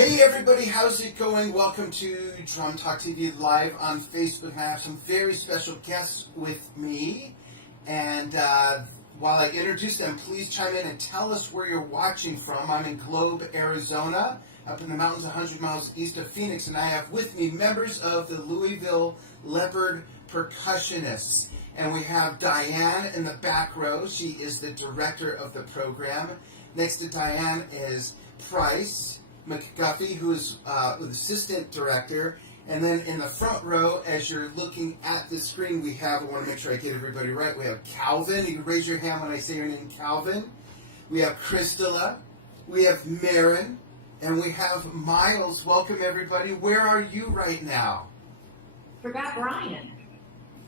Hey everybody, how's it going? Welcome to Drum Talk TV live on Facebook. I have some very special guests with me. And while I introduce them, please chime in and tell us where you're watching from. I'm in Globe, Arizona, up in the mountains 100 miles east of Phoenix. And I have with me members of the Louisville Leopard Percussionists. And we have Diane in the back row. She is the director of the program. Next to Diane is Price McGuffey, who is the assistant director. And then in the front row, as you're looking at the screen, we have, I want to make sure I get everybody right, we have Calvin. You can raise your hand when I say your name, Calvin. We have Krystala. We have Maren. And we have Miles. Welcome, everybody. Where are you right now? Forgot Ryan.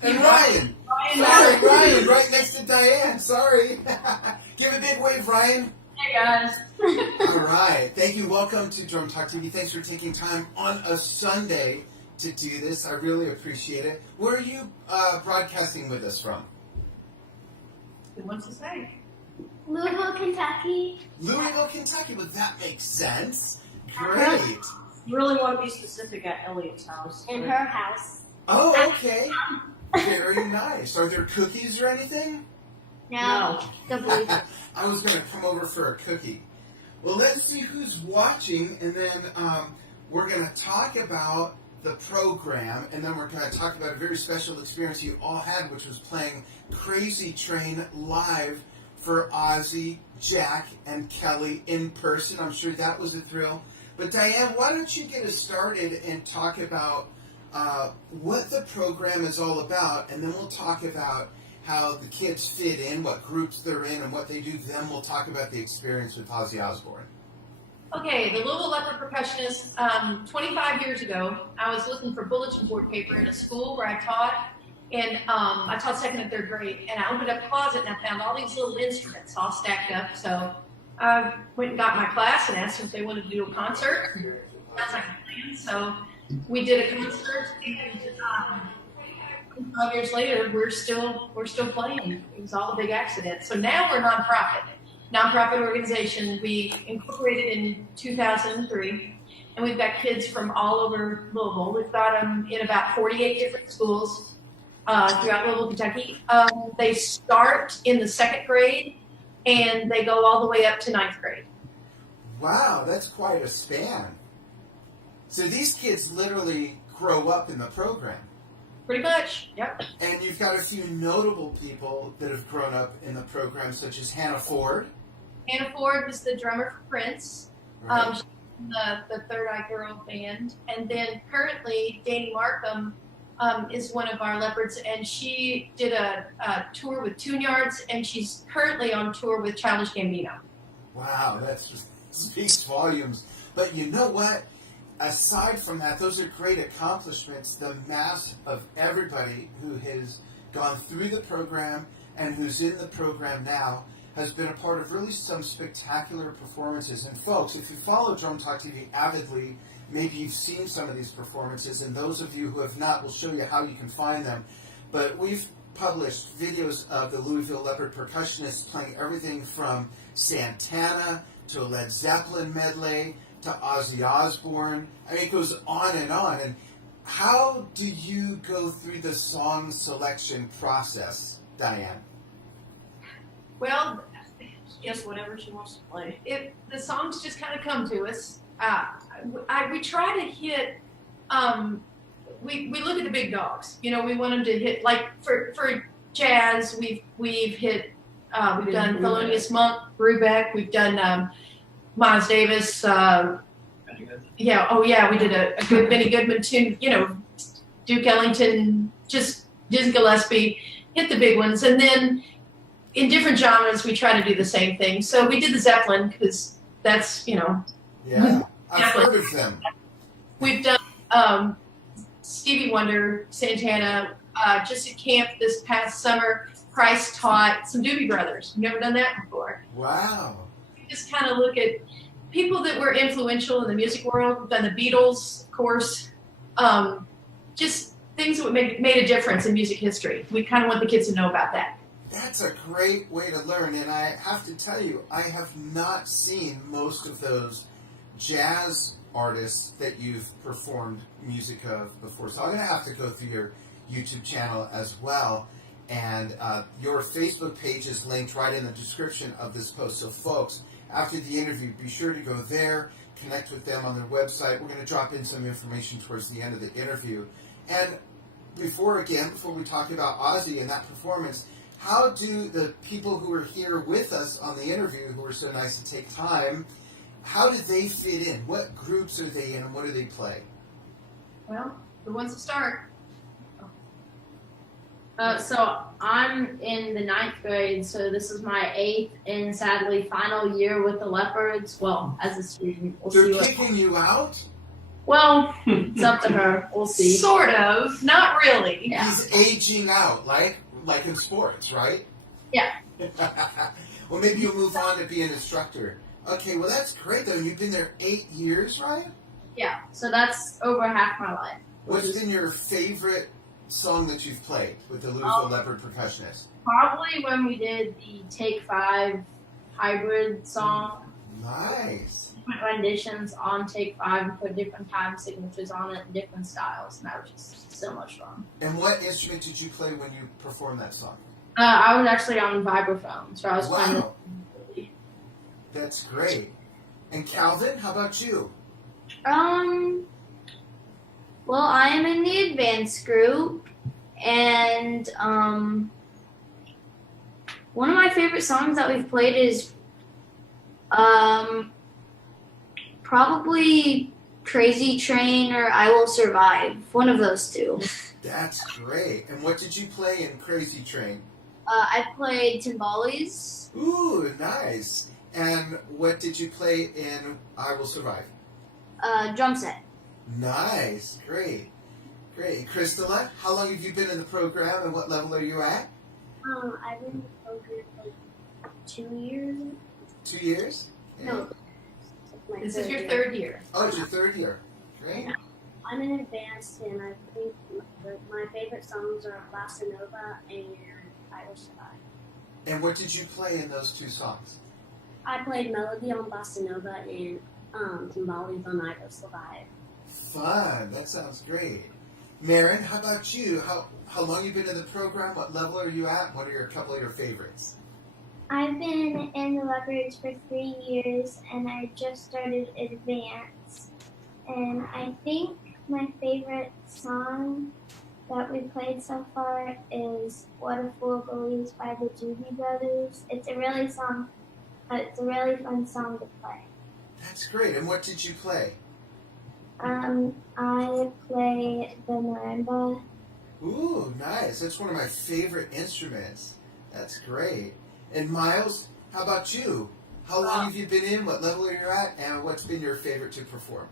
And Ryan. Sorry, Ryan, right next to Diane. Sorry. Give a big wave, Ryan. Hey, guys. All right. Thank you. Welcome to Drum Talk TV. Thanks for taking time on a Sunday to do this. I really appreciate it. Where are you broadcasting with us from? Who wants to say? Louisville, Kentucky. Louisville, Kentucky. Well, that makes sense. Great. You really want to be specific at Elliot's house. In her house. Oh, okay. Very nice. Are there cookies or anything? No. Don't believe it. I was going to come over for a cookie. Well, let's see who's watching, and then we're going to talk about the program, and then we're going to talk about a very special experience you all had, which was playing Crazy Train live for Ozzy, Jack, and Kelly in person. I'm sure that was a thrill. But Diane, why don't you get us started and talk about what the program is all about, and then we'll talk about how the kids fit in, what groups they're in, and what they do. Then we'll talk about the experience with Ozzy Osbourne. Okay, the Louisville Leopard Percussionists, 25 years ago, I was looking for bulletin board paper in a school where I taught, and I taught second and third grade, and I opened up a closet and I found all these little instruments all stacked up, so I went and got my class and asked them if they wanted to do a concert. That's like a plan, so we did a concert, and 5 years later, we're still playing. It was all a big accident. So now we're nonprofit organization. We incorporated in 2003, and we've got kids from all over Louisville. We've got them in about 48 different schools throughout Louisville, Kentucky. They start in the second grade, and they go all the way up to ninth grade. Wow, that's quite a span. So these kids literally grow up in the program. Pretty much, yep. And you've got a few notable people that have grown up in the program, such as Hannah Ford. Hannah Ford was the drummer for Prince. Right. She's in the Third Eye Girl band. And then currently, Danny Markham is one of our Leopards, and she did a tour with Tune Yards, and she's currently on tour with Childish Gambino. Wow, that just speaks volumes. But you know what? Aside from that, those are great accomplishments. The mass of everybody who has gone through the program and who's in the program now has been a part of really some spectacular performances. And folks, if you follow Drum Talk TV avidly, maybe you've seen some of these performances, and those of you who have not, we'll show you how you can find them. But we've published videos of the Louisville Leopard Percussionists playing everything from Santana to a Led Zeppelin medley, to Ozzy Osbourne. I mean, it goes on. And how do you go through the song selection process, Diane? Well, yes, whatever she wants to play. The songs just kind of come to us. We try to hit. We look at the big dogs. You know, we want them to hit, like for jazz. We've hit. We've done Thelonious Monk, Brubeck. We've done Miles Davis. We did a good Benny Goodman tune. You know, Duke Ellington, just Dizzy Gillespie. Hit the big ones, and then in different genres, we try to do the same thing. So we did the Zeppelin because that's, you know. Yeah, I've heard of them. We've done Stevie Wonder, Santana. Just at camp this past summer, Price taught some Doobie Brothers. We've never done that before. Wow. We just kind of look at people that were influential in the music world. We've done the Beatles, of course. Just things that made a difference in music history. We kind of want the kids to know about that. That's a great way to learn, and I have to tell you, I have not seen most of those jazz artists that you've performed music of before. So I'm going to have to go through your YouTube channel as well. And your Facebook page is linked right in the description of this post. So folks, after the interview, be sure to go there, connect with them on their website. We're going to drop in some information towards the end of the interview. And before we talk about Ozzy and that performance, how do the people who are here with us on the interview, who are so nice to take time, how do they fit in? What groups are they in and what do they play? Well, who wants to start? So I'm in the 9th grade, so this is my 8th and sadly final year with the Leopards. Well, as a student, we'll see. They're kicking you out? Well, it's up to her. We'll see. Sort of, not really. Yeah. He's aging out, like in sports, right? Yeah. Well, maybe you'll move on to be an instructor. Okay, well that's great though. You've been there 8 years, right? Yeah. So that's over half my life. What's been your favorite song that you've played with the Louisville Leopard Percussionists? Probably when we did the Take 5 hybrid song. Nice. Different renditions on Take 5 and put different time signatures on it and different styles, and that was just so much fun. And what instrument did you play when you performed that song? I was actually on vibraphone, so I was playing. Wow. That's great. And Calvin, how about you? Well, I am in the advanced group, and one of my favorite songs that we've played is probably Crazy Train or I Will Survive. One of those two. That's great. And what did you play in Crazy Train? I played timbales. Ooh, nice. And what did you play in I Will Survive? Drum set. Nice. Great. Great. Krystala, how long have you been in the program and what level are you at? I've been in the program for 2 years. 2 years? Yeah. No. This is your 3rd year. Oh, it's your 3rd year. Great. I'm in advanced, and I think my favorite songs are Bossa Nova and I Will Survive. And what did you play in those 2 songs? I played Melody on Bossa Nova and Timbales on I Will Survive. Fun. That sounds great. Maren, how about you? How long you been in the program? What level are you at? What are a couple of your favorites? I've been in the Leopards for 3 years, and I just started advanced. And I think my favorite song that we've played so far is What a Fool Believes by the Doobie Brothers. It's a really fun song to play. That's great. And what did you play? I play the marimba. Ooh, nice. That's one of my favorite instruments. That's great. And Miles, how about you? How long have you been in? What level are you at? And what's been your favorite to perform?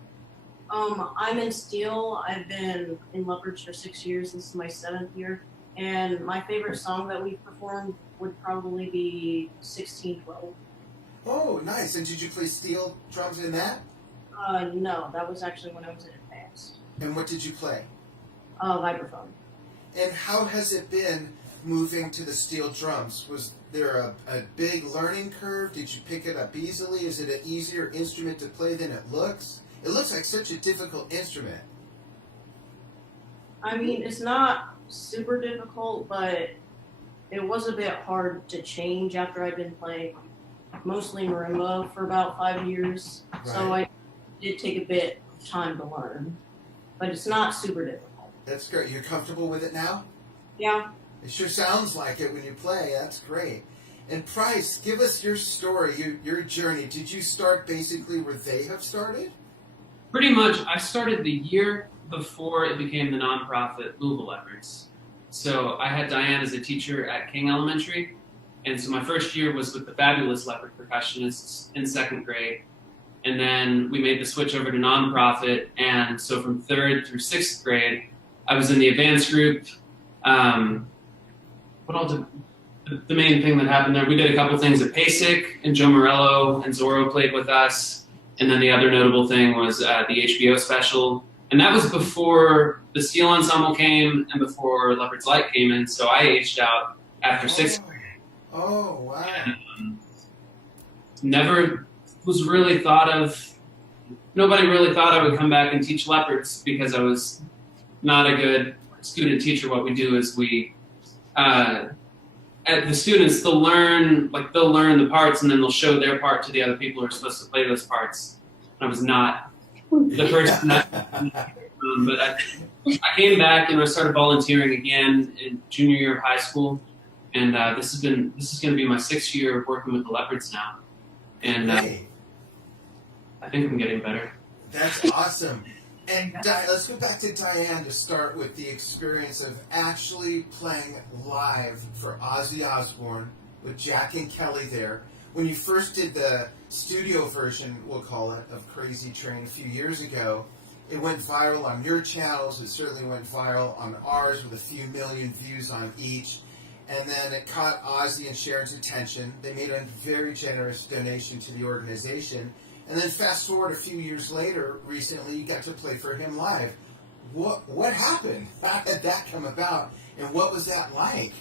I'm in steel. I've been in Leopards for 6 years. This is my 7th year. And my favorite song that we've performed would probably be 1612. Oh, nice. And did you play steel drums in that? No, that was actually when I was in advanced. And what did you play? Vibraphone. And how has it been moving to the steel drums? Was there a big learning curve? Did you pick it up easily? Is it an easier instrument to play than it looks? It looks like such a difficult instrument. I mean, it's not super difficult, but it was a bit hard to change after I'd been playing mostly marimba for about 5 years. Right. So I did take a bit of time to learn, but it's not super difficult. That's great. You're comfortable with it now? Yeah. It sure sounds like it when you play. That's great. And Price, give us your story, your journey. Did you start basically where they have started? Pretty much. I started the year before it became the nonprofit Louisville Leopards. So I had Diane as a teacher at King Elementary. And so my first year was with the fabulous Leopard Percussionists in 2nd grade. And then we made the switch over to nonprofit. And so from 3rd through 6th grade, I was in the advanced group. The main thing that happened there, we did a couple things at PASIC, and Joe Morello and Zorro played with us. And then the other notable thing was the HBO special. And that was before the Steel Ensemble came and before Leopard's Light came in. So I aged out after 6th grade. Oh, wow. Never was really thought of nobody really thought I would come back and teach leopards because I was not a good student teacher. What we do is we, at the students, they'll learn the parts and then they'll show their part to the other people who are supposed to play those parts. I was not the person but I came back and I started volunteering again in junior year of high school, and this is going to be my 6th year of working with the leopards now, and Hey, I think I'm getting better. that's awesome. And let's go back to Diane to start with the experience of actually playing live for Ozzy Osbourne with Jack and Kelly there. When you first did the studio version, we'll call it, of Crazy Train a few years ago, it went viral on your channels. It certainly went viral on ours with a few million views on each. And then it caught Ozzy and Sharon's attention. They made a very generous donation to the organization. And then fast forward a few years later, recently you got to play for him live. What happened? How did that come about? And what was that like?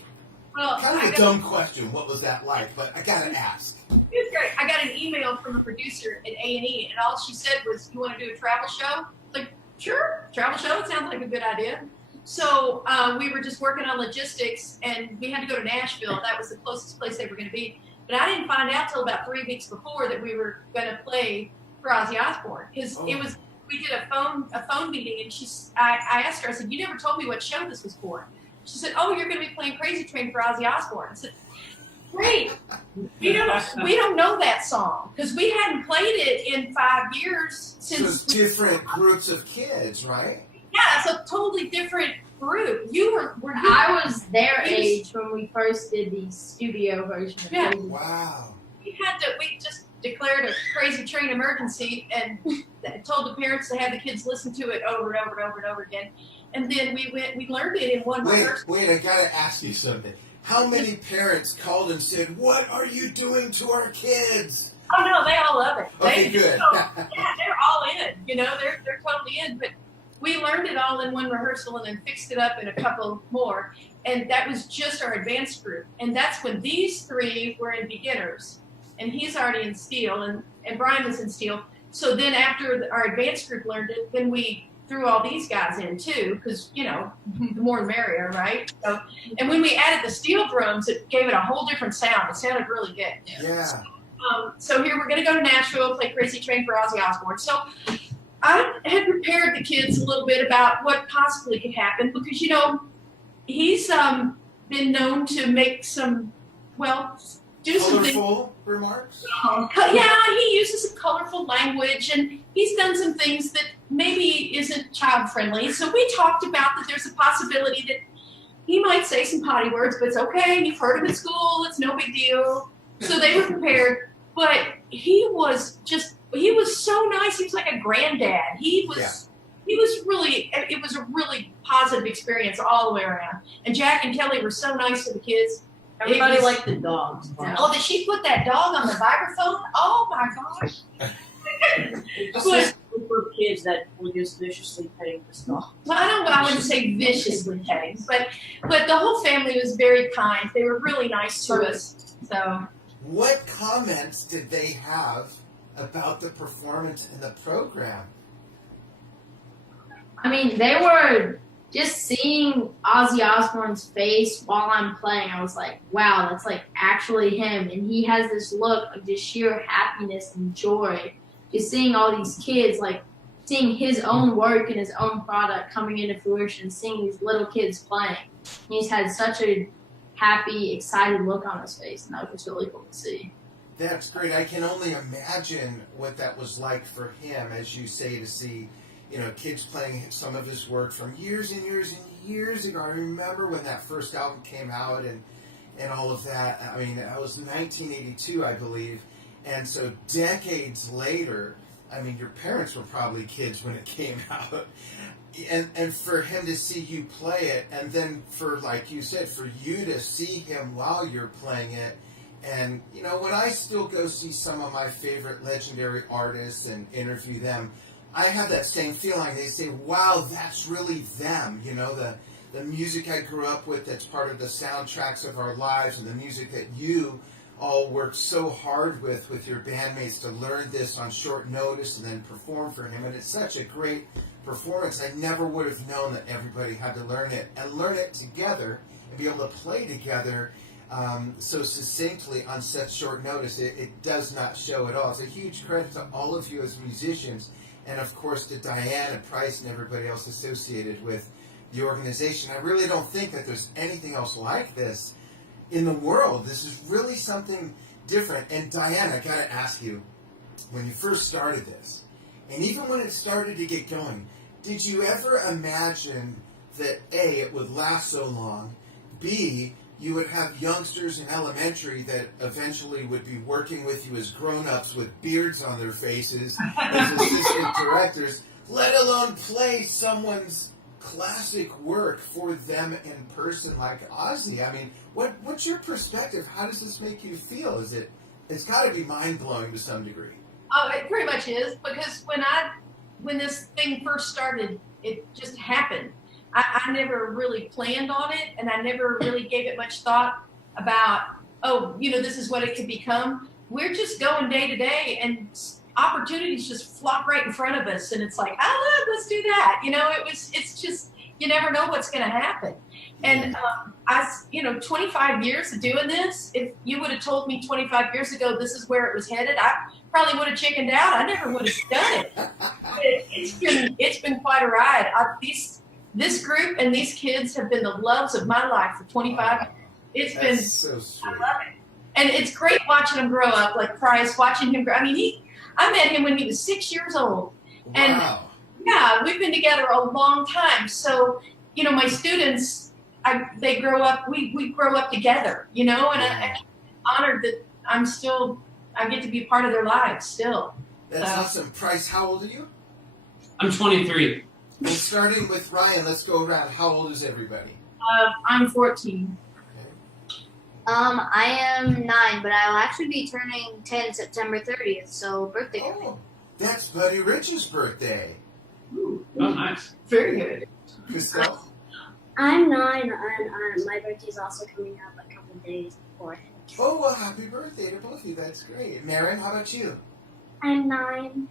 Well, Kind of a dumb question, what was that like? But I gotta ask. It was great. I got an email from a producer at A&E, and all she said was, "You want to do a travel show?" Like, sure, travel show. It sounds like a good idea. So we were just working on logistics, and we had to go to Nashville. That was the closest place they were going to be. But I didn't find out till about 3 weeks before that we were going to play for Ozzy Osbourne, because it was. We did a phone meeting, and I asked her. I said, "You never told me what show this was for." She said, "Oh, you're going to be playing Crazy Train for Ozzy Osbourne." I said, "Great. We don't know that song because we hadn't played it in 5 years since." So it's different groups of kids, right? Yeah, it's a totally different group. I was their age when we first did the studio version of Yeah. Crazy. Wow. We just declared a Crazy Train emergency and told the parents to have the kids listen to it over and over and over and over again. And then we learned it in one rehearsal. Wait, I gotta ask you something. How many parents called and said, "What are you doing to our kids?" Oh no, they all love it. Okay, good. Yeah, they're all in. They're totally in. But we learned it all in one rehearsal and then fixed it up in a couple more. And that was just our advanced group. And that's when these three were in beginners. And he's already in steel, and Brian was in steel. So then after our advanced group learned it, then we threw all these guys in too, because, the more the merrier, right? So, and when we added the steel drums, it gave it a whole different sound. It sounded really good. Yeah. So here we're going to go to Nashville, play Crazy Train for Ozzy Osbourne. So I had prepared the kids a little bit about what possibly could happen, because, he's been known to make some, do some things. Colorful remarks? Yeah, he uses some colorful language, and he's done some things that maybe isn't child friendly. So we talked about that there's a possibility that he might say some potty words, but it's okay. You've heard him at school. It's no big deal. So they were prepared. But he was so nice. He was like a granddad. It was a really positive experience all the way around. And Jack and Kelly were so nice to the kids. Everybody liked the dogs. Oh, did she put that dog on the vibraphone? Oh my gosh. It's just for kids that were just viciously petting this dog. Well, I wouldn't say viciously petting, but the whole family was very kind. They were really nice to us. So. What comments did they have about the performance and the program? I mean, they were just seeing Ozzy Osbourne's face while I'm playing. I was like, wow, that's like actually him. And he has this look of just sheer happiness and joy. Just seeing all these kids, like seeing his own work and his own product coming into fruition, seeing these little kids playing. He's had such a happy, excited look on his face, and that was just really cool to see. That's great. I can only imagine what that was like for him, as you say, to see, kids playing some of his work from years and years and years ago. I remember when that first album came out and all of that. I mean, that was 1982, I believe. And so decades later, I mean, your parents were probably kids when it came out. And for him to see you play it, and then for, like you said, for you to see him while you're playing it. And, when I still go see some of my favorite legendary artists and interview them, I have that same feeling. They say, wow, that's really them. The music I grew up with that's part of the soundtracks of our lives, and the music that you all worked so hard with your bandmates to learn this on short notice and then perform for him. And it's such a great performance. I never would have known that everybody had to learn it together and be able to play together so succinctly on such short notice. It does not show at all. It's a huge credit to all of you as musicians, and of course to Diane and Price and everybody else associated with the organization. I really don't think that there's anything else like this in the world. This is really something different. And Diane, I gotta ask you, when you first started this, and even when it started to get going, did you ever imagine that A, it would last so long, B, you would have youngsters in elementary that eventually would be working with you as grown-ups with beards on their faces as assistant directors, let alone play someone's classic work for them in person like Ozzy? I mean, what's your perspective? How does this make you feel? It's got to be mind-blowing to some degree. Oh, it pretty much is, because when this thing first started, it just happened. I never really planned on it, and I never really gave it much thought about, this is what it could become. We're just going day to day, and opportunities just flop right in front of us, and it's like, let's do that. It's just, you never know what's going to happen. And 25 years of doing this, if you would have told me 25 years ago this is where it was headed, I probably would have chickened out. I never would have done it. It's been quite a ride. This group and these kids have been the loves of my life for 25 years. It's been so sweet. I love it. And it's great watching them grow up, like Price, watching him grow. I mean, I met him when he was 6 years old. And yeah, we've been together a long time. So, my students, they grow up, we grow up together, and I'm honored that I get to be part of their lives still. That's awesome. Price, how old are you? I'm 23. And starting with Ryan, let's go around. How old is everybody? I'm 14. I am 9, but I'll actually be turning 10 September 30th, so birthday. Oh, that's Buddy Rich's birthday. Ooh, oh, nice. Very good. Krystala? I'm 9, and my birthday's also coming up a couple of days before it. Oh, well, happy birthday to both of you. That's great. Maren, how about you? I'm 9.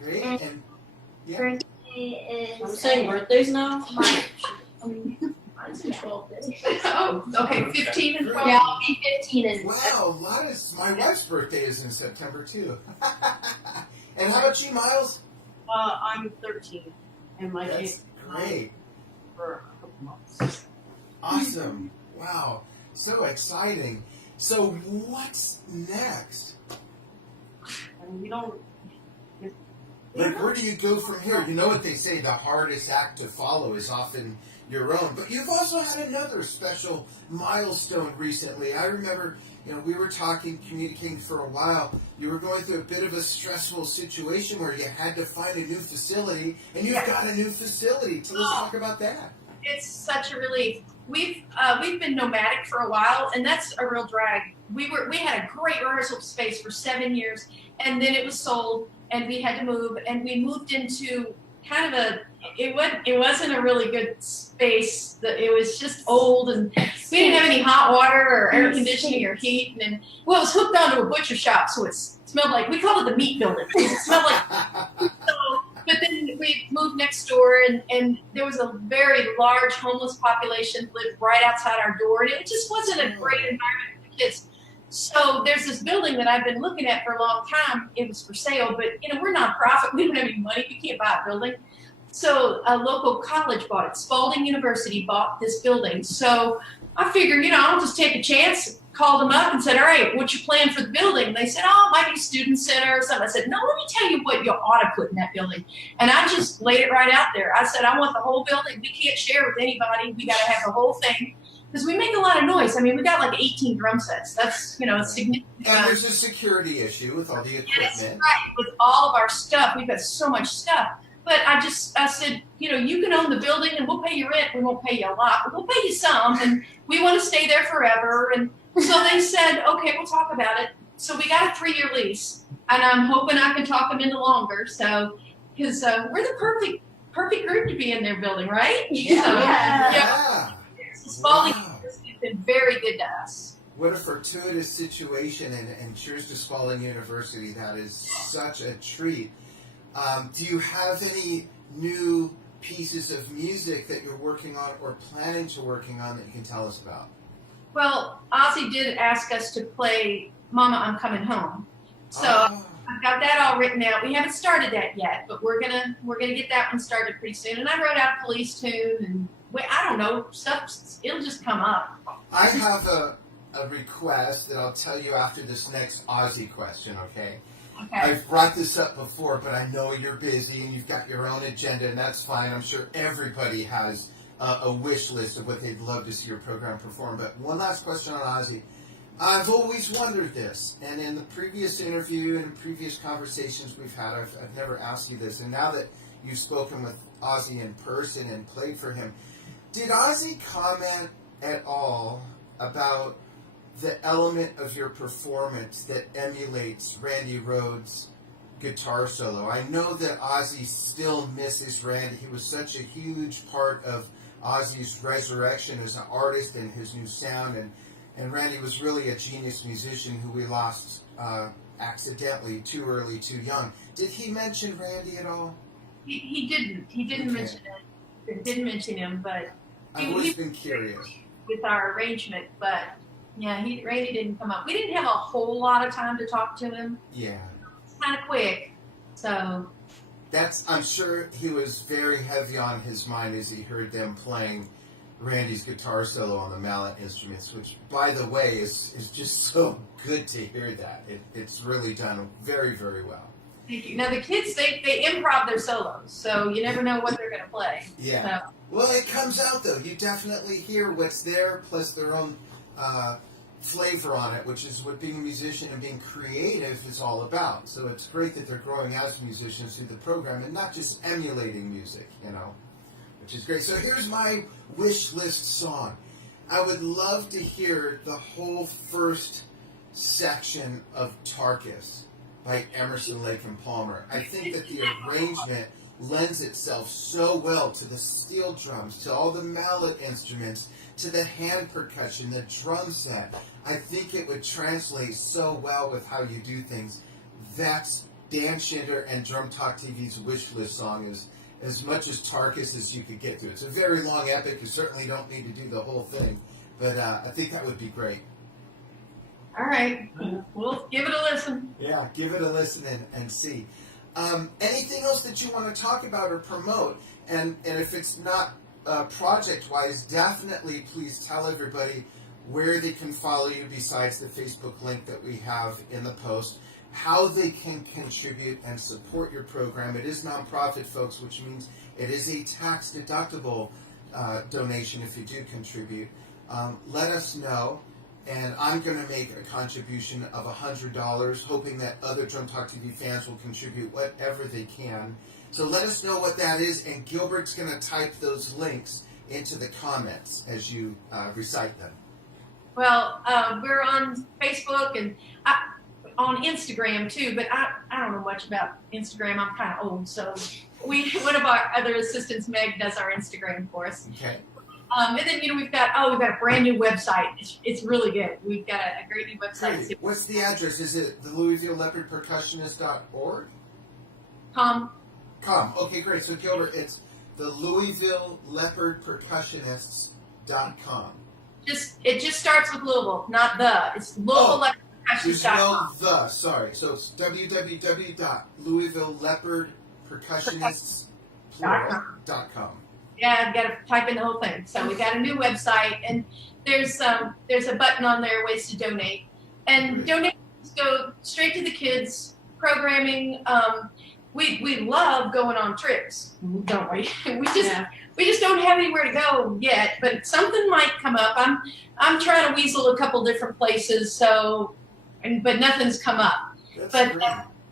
Great. And yeah. Birthday is. I'm saying birthdays now. Mine's in 12 days. Oh, okay, 15 and 12. Yeah, I'll be 15 and Wow, my wife's birthday is in September, too. And how about you, Miles? I'm 13, and my That's kid's great. for a couple months. Awesome. Wow. So exciting. So what's next? And we don't. Like, where do you go from here? You know what they say, the hardest act to follow is often your own. But you've also had another special milestone recently. I remember, we were communicating for a while. You were going through a bit of a stressful situation where you had to find a new facility, and you've got a new facility. So let's talk about that. It's such a relief. We've been nomadic for a while, and that's a real drag. We had a great rehearsal space for 7 years, and then it was sold, and we had to move, and we moved into kind of it wasn't a really good space. It was just old, and we didn't have any hot water or air conditioning or heat, and it was hooked onto a butcher shop, so it smelled like, we call it the meat building. It smelled like. But then we moved next door, and there was a very large homeless population that lived right outside our door, and it just wasn't a great environment for the kids. So there's this building that I've been looking at for a long time. It was for sale, but we're nonprofit. We don't have any money. We can't buy a building. So a local college bought it. Spalding University bought this building. So I figured, I'll just take a chance. Called them up and said, all right, what's your plan for the building? And they said, it might be student center or something. I said, no, let me tell you what you ought to put in that building. And I just laid it right out there. I said, I want the whole building. We can't share with anybody. We got to have the whole thing. Because we make a lot of noise. I mean, we got like 18 drum sets. That's, a significant. And there's a security issue with all the equipment. Yes, right. With all of our stuff. We've got so much stuff. But I said, you can own the building and we'll pay you rent. We won't pay you a lot, but we'll pay you some. And we want to stay there forever. And so they said, okay, we'll talk about it. So we got a 3-year lease. And I'm hoping I can talk them into longer. So, because we're the perfect group to be in their building, right? Yeah. So Spalding has been very good to us. What a fortuitous situation, and cheers to Spalding University. That is such a treat. Do you have any new pieces of music that you're working on or planning to working on that you can tell us about? Well, Ozzy did ask us to play Mama, I'm Coming Home. So I've got that all written out. We haven't started that yet, but we're gonna get that one started pretty soon. And I wrote out a police tune, and I don't know, stuff, it'll just come up. I have a request that I'll tell you after this next Ozzy question, okay? Okay. I've brought this up before, but I know you're busy and you've got your own agenda, and that's fine. I'm sure everybody has a wish list of what they'd love to see your program perform. But one last question on Ozzy. I've always wondered this, and in the previous interview and previous conversations we've had, I've never asked you this, and now that you've spoken with Ozzy in person and played for him, did Ozzy comment at all about the element of your performance that emulates Randy Rhoads' guitar solo? I know that Ozzy still misses Randy. He was such a huge part of Ozzy's resurrection as an artist and his new sound, and Randy was really a genius musician who we lost accidentally, too early, too young. Did he mention Randy at all? He didn't. He didn't Okay. mention it. Didn't mention him, but I've always been curious. with our arrangement. But yeah, Randy didn't come up. We didn't have a whole lot of time to talk to him. Yeah. It's kind of quick, so. I'm sure he was very heavy on his mind as he heard them playing Randy's guitar solo on the mallet instruments, which, by the way, is just so good to hear that. It's really done very, very well. Thank you. Now the kids, they improv their solos, so you never know what they're going to play. Yeah. So, Well, it comes out, though. You definitely hear what's there, plus their own flavor on it, which is what being a musician and being creative is all about. So it's great that they're growing as musicians through the program and not just emulating music, which is great. So here's my wish list song. I would love to hear the whole first section of Tarkus by Emerson, Lake and Palmer. I think that the arrangement lends itself so well to the steel drums, to all the mallet instruments, to the hand percussion, the drum set. I think it would translate so well with how you do things. That's Dan Shinder and Drum Talk TV's wish list song, is as much as Tarkus as you could get to. It's a very long epic. You certainly don't need to do the whole thing, but I think that would be great. all right, we'll give it a listen. Yeah, give it a listen and see. Anything else that you want to talk about or promote? And if it's not project-wise, definitely please tell everybody where they can follow you besides the Facebook link that we have in the post, how they can contribute and support your program. It is nonprofit, folks, which means it is a tax-deductible donation if you do contribute. Let us know. And I'm going to make a contribution of $100, hoping that other Drum Talk TV fans will contribute whatever they can. So let us know what that is, and Gilbert's going to type those links into the comments as you recite them. Well, we're on Facebook and on Instagram too, but I don't know much about Instagram. I'm kind of old, so one of our other assistants, Meg, does our Instagram for us. Okay. And then we've got a brand new website. It's really good. We've got a great new website. Great. What's the address? Is it the Louisville Leopard Percussionist.org? Com. Okay, great. So Gilbert, it's the Louisville Leopard Percussionists.com. It just starts with Louisville, not the. It's Louisville Leopard There's Percussionists.com. no the, sorry. So it's www.LouisvilleLeopardPercussionists.com. Yeah, I've got to type in the whole thing. So we got a new website, and there's a button on there, ways to donate, and donations go straight to the kids. Programming. We love going on trips, don't we? We just don't have anywhere to go yet, but something might come up. I'm trying to weasel a couple different places, but nothing's come up. That's But great.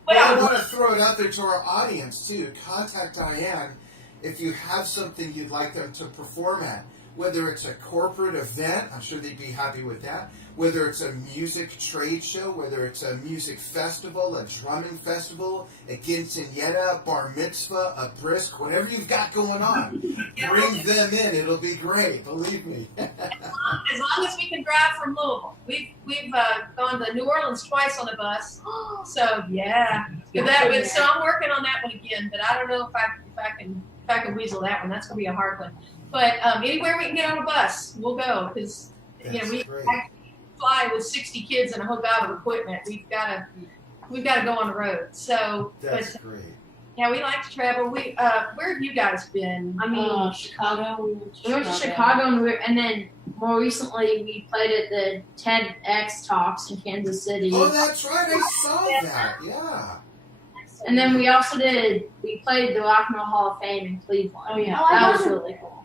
what I I would want to throw it out there to our audience too. Contact Diane if you have something you'd like them to perform at. Whether it's a corporate event, I'm sure they'd be happy with that. Whether it's a music trade show, whether it's a music festival, a drumming festival, a quinceañera, bar mitzvah, a brisk, whatever you've got going on, bring them in. It'll be great, believe me. as long as we can drive from Louisville. We've gone to New Orleans twice on a bus. So yeah, so I'm working on that one again. But I don't know if I can weasel that one. That's gonna be a hard one. But anywhere we can get on a bus, we'll go because we great. fly with 60 kids and a whole god of equipment. We've got to go on the road. So That's great. yeah, we like to travel. Where have you guys been? I mean, Chicago. we went to Chicago, and then more recently we played at the TEDx Talks in Kansas City. Oh, that's right. I saw that. Yeah. And then we played the Rock and Roll Hall of Fame in Cleveland. Oh, yeah. That was really cool.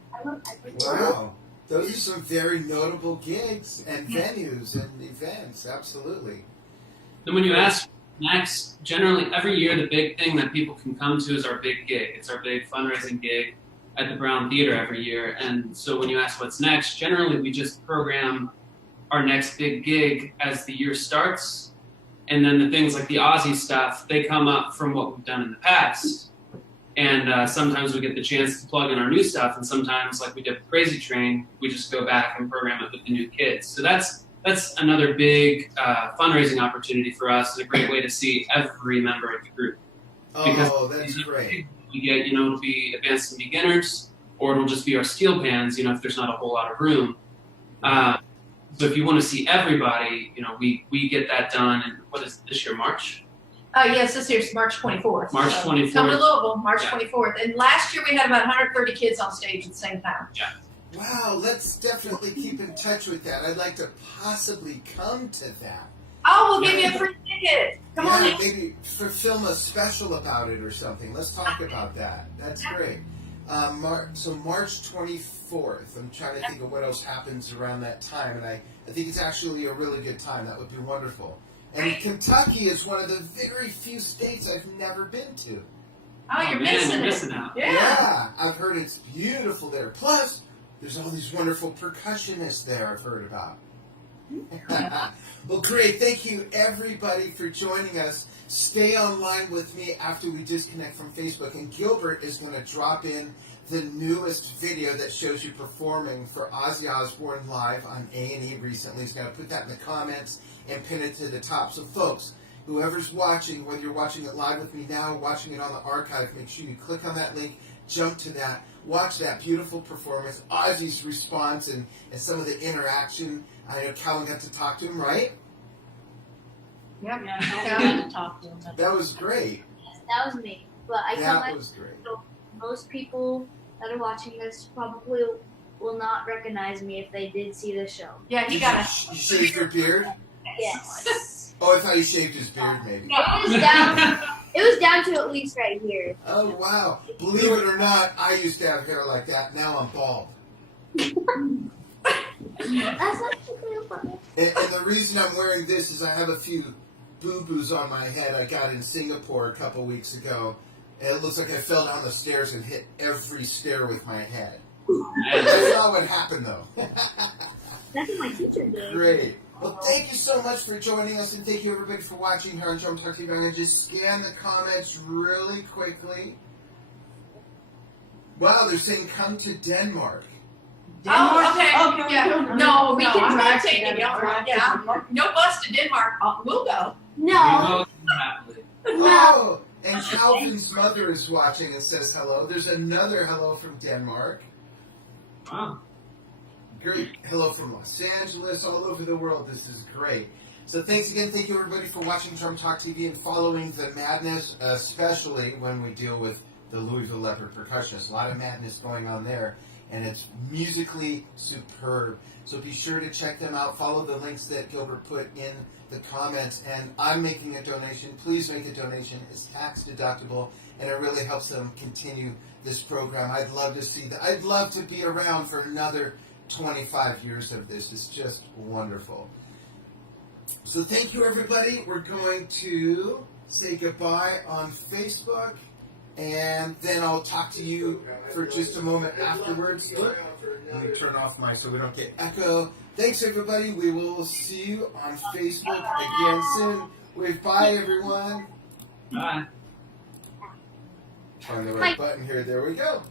Wow. Those are some very notable gigs and venues and events. Absolutely. Then when you ask next, generally every year the big thing that people can come to is our big gig. It's our big fundraising gig at the Brown Theater every year. And so when you ask what's next, generally we just program our next big gig as the year starts. And then the things like the Ozzy stuff, they come up from what we've done in the past. And sometimes we get the chance to plug in our new stuff. And sometimes, like we did with Crazy Train, we just go back and program it with the new kids. So that's another big fundraising opportunity for us and a great way to see every member of the group. Oh, that's great. We get, it'll be advanced and beginners, or it'll just be our steel pans, if there's not a whole lot of room. So if you want to see everybody, we get that done in, what is this year, March? Yes, this year's March 24th. March 24th. Come to Louisville, March 24th. And last year we had about 130 kids on stage at the same time. Yeah. Wow, let's definitely keep in touch with that. I'd like to possibly come to that. Oh, we'll give you a free ticket. Come on in. Maybe film a special about it or something. Let's talk about that. That's great. So March 24th. I'm trying to think of what else happens around that time, and I think it's actually a really good time. That would be wonderful. And Kentucky is one of the very few states I've never been to. Oh, you're missing out. Yeah, I've heard it's beautiful there. Plus, there's all these wonderful percussionists there I've heard about. Well, great. Thank you, everybody, for joining us. Stay online with me after we disconnect from Facebook. And Gilbert is going to drop in the newest video that shows you performing for Ozzy Osbourne live on A&E recently. He's going to put that in the comments and pin it to the top. So, folks, whoever's watching, whether you're watching it live with me now or watching it on the archive, make sure you click on that link, jump to that, watch that beautiful performance, Ozzy's response, and some of the interaction. I know Calvin got to talk to him, right? Yep. Yeah, I had to talk to him. That was great. Yes, that was me. But I That come was great. most people that are watching this probably will not recognize me if they did see the show. Yeah, You shaved your beard? Yes. Oh, I thought you shaved his beard, maybe. It was down to at least right here. Oh, wow. Believe it or not, I used to have hair like that. Now I'm bald. That's actually funny. And the reason I'm wearing this is I have a few boo-boos on my head I got in Singapore a couple weeks ago. And it looks like I fell down the stairs and hit every stair with my head. That's not what happened, though. That's what my teacher did. Great. Well, thank you so much for joining us, and thank you, everybody, for watching here on Drum Talk TV. I'm going to just scan the comments really quickly. Wow, they're saying come to Denmark. Oh, okay. Yeah. No, We no, can I'm drive not to taking you. Denmark. Yeah. No bus to Denmark. We'll go. No. Oh, and Calvin's mother is watching and says hello. There's another hello from Denmark. Wow. Great. Hello from Los Angeles, all over the world. This is great. So thanks again. Thank you, everybody, for watching Drum Talk TV and following the madness, especially when we deal with the Louisville Leopard Percussionists. A lot of madness going on there, and it's musically superb. So be sure to check them out. Follow the links that Gilbert put in the comments. And I'm making a donation. Please make a donation. It's tax deductible, and it really helps them continue this program. I'd love to see that. I'd love to be around for another 25 years of this. It's just wonderful. So thank you, everybody. We're going to say goodbye on Facebook, and then I'll talk to you for just a moment afterwards. Let me turn off my so we don't get echo. Thanks, everybody. We will see you on Facebook again soon. Wave bye, everyone. Bye. Find the right button here. There we go.